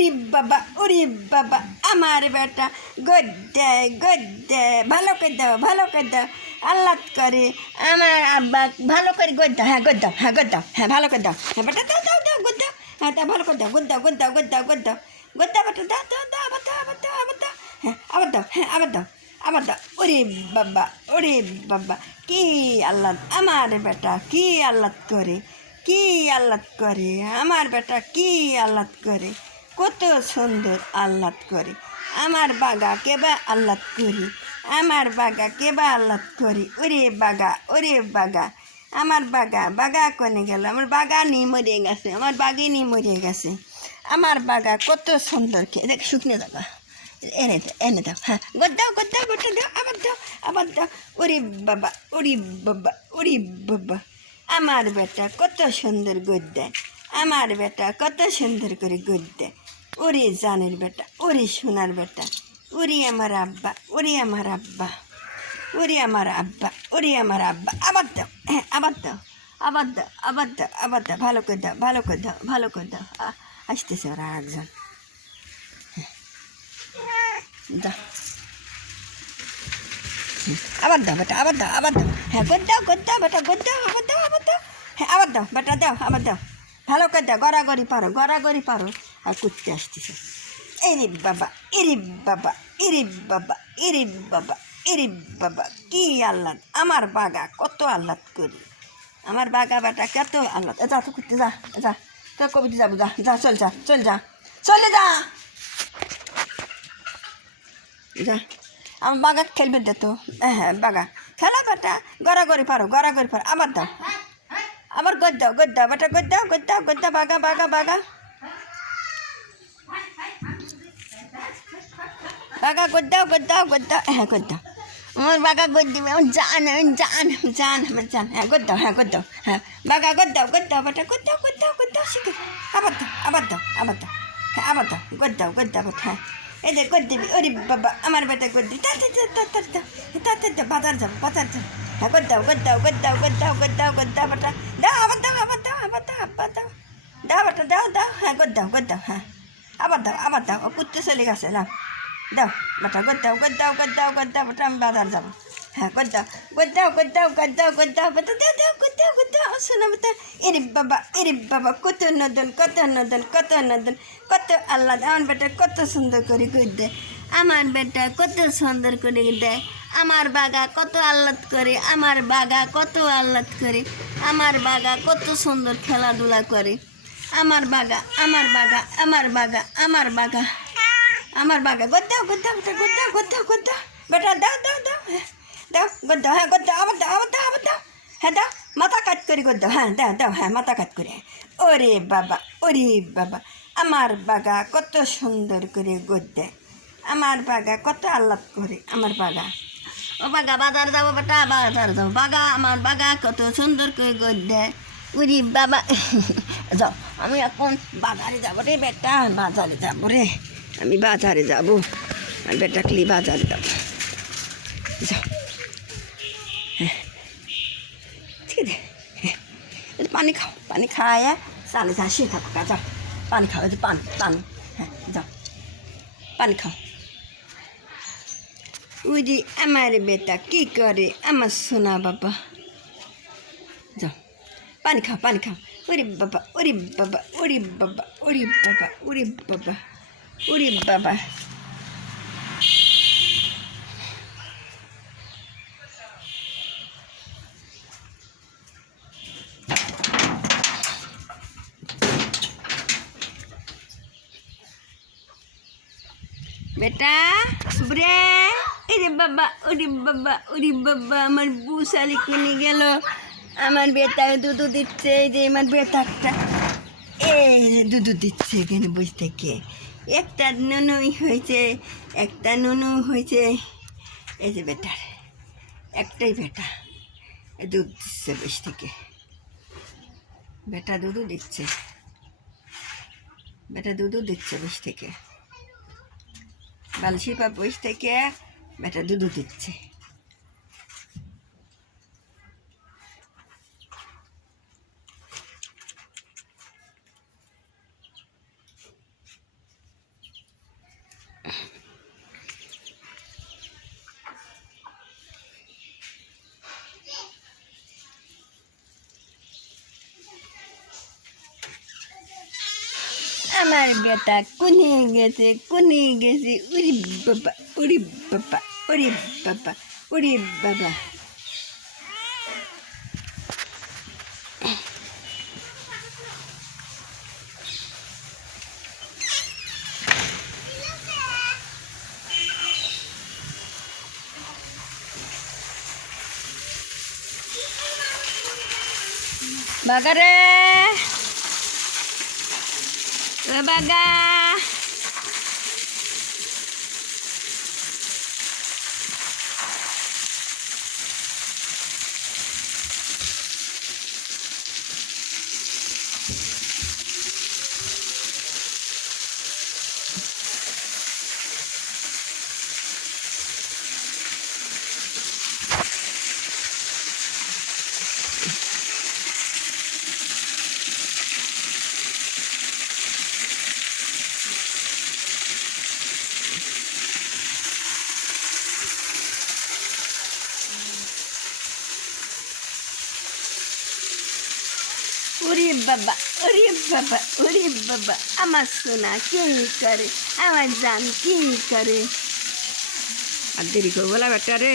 ওরে বাবা ওরে বাবা আমার বেটা গদ্দে ভালো করে দাও আল্লাহ করে আমার আব্বা ভালো করে গদ্দাও হ্যাঁ গদ্দাও হ্যাঁ ভালো করে দাও হ্যাঁ বেটা দাও গদ্দাও হ্যাঁ দাও ভালো করে দাও গদ্দাও বেটা দাও আবার দাও হ্যাঁ আবার দাও ওরে বাবা কি আল্লাহ আমার বেটা কি আল্লাহ করে আমার বেটা কি আল্লাহ করে কত সুন্দর আল্লাহ করে আমার বাগা কেবা আল্লাহ করি আমার বাগা কেবা আল্লাহ করি ওরে বাগা আমার বাগা কোনে গেল আমার বাগানি মরে গেছে আমার বাগিনী মরে গেছে আমার বাগা কত সুন্দর খেয়ে দেখ শুকনো জায়গা এনে দাও হ্যাঁ গদ্দাও বেটা দাও আবার দাও ওরে বাবা আমার বেটা কত সুন্দর গদ্দায় আমার বেটা কত সুন্দর করে গদ্দায় ওরে জানের বেটা ওরে সোনার বেটা ওরে আমার আব্বা আবার দাও হ্যাঁ আবার দাও ভালো করে দাও আসতেছে ওরা একজন দাও আবার দাও বেটা আবার দাও হ্যাঁ গদ্দাও বেটা আবার দাও হ্যাঁ আবার দাও বেটা দাও আবার দাও ভালো করে দাও গড়াগড়ি পারো আর কুত্তে আসতেছে এরে বাবা কি আল্লাহ আমার বাগা কত আল্লাহ করি আমার বাগা বেটা কত আল্লাহ যা তো কুত্তে যা তোর কবিতা যাবো যা চলে যা আমার বাগা খেলবে দে তো হ্যাঁ বাগা খেলা বেটা গড়াগড়ি পারো আবার দাও আবার গদ্দাও বেটা গদ্দাও বাগা বাগা গদ্দাও হ্যাঁ গদ্দাও আমার বাগা গদ্দিবে আমার জান হ্যাঁ গদ্দাও হ্যাঁ বাগা গদ্দাও বেটা গদ্দাও শিখে আবার দাও হ্যাঁ আবার দাও গদ্দাও বেটা হ্যাঁ এই যে গদ্দিবি ওরে বাবা আমার বেটা গদ্দি তাড়াতাড়ি বাজার যাবো হ্যাঁ গদ্দাও বেটা দাও আবার দাও হ্যাঁ গদ্দাও হ্যাঁ আবার দাও ও কুত্তে চলে গেছে না দাও বেটা গদ্দাও বেটা আমি বাজার যাবো হ্যাঁ গদ্দাও বেটা দাও শোনা বেটা এরে বাবা কত নদন কত আল্লাহ আমার বেটা কত সুন্দর করে গদ্দে আমার বেটা কত সুন্দর করে দেয় আমার বাগা কত আল্লাদ করে আমার বাগা কত সুন্দর খেলাধুলা করে আমার বাগা গদ্দাও বেটা দাও গদ্দাও হ্যাঁ গদ্দাও আবার দাও হ্যাঁ দাও মাথা কাট করে গদ্দাও হ্যাঁ দাও হ্যাঁ মাথা কাট করে ওরে বাবা আমার বাগা কত সুন্দর করে গদ্দায় আমার বাগা কত আল্লাদ করে আমার বাগা ও বাগা বাজার যাবো বেটা বাগা আমার বাগা কত সুন্দর করে গদ্দায় উরি বাবা যাও আমি এখন বাজারে যাবো রে বেটা আমি বাজারে যাবো আর বেটা ক্লি বাজারে যাবো যাও হ্যাঁ ঠিক আছে হ্যাঁ পানি খাওয়া চালে শুয়ে থাকো যাও পানি খাও পানি হ্যাঁ যাও পানি খাও ওই যে আমার বেটা কী করে আমার সোনা বাবা যাও পানি খাও ওরে বাবা বেটা সুব্রে ওরে বাবা আমার বুসালি কিনে গেল আমার বেটা দুধ দিচ্ছে এই যে আমার বেটাটা দুধ দিচ্ছে এখানে বসে থেকে একটা নুনু হয়েছে এই যে বেটার একটাই বেটা দুধ দিচ্ছে বসে থেকে বেটা দুধ দিচ্ছে বসে থেকে বালশি পা বসে থেকে বেটা দুধ দিচ্ছে আমার বেটা কোনে গেছে উরি বাবা উরি বাবা উরি বাবা উরি বাবা বাগারে বাগা ওরে বাবা ওরে বাবা ওরে বাবা আমার সোনা কি করে আমার জান কি করে আর দেরি করবো বেটা রে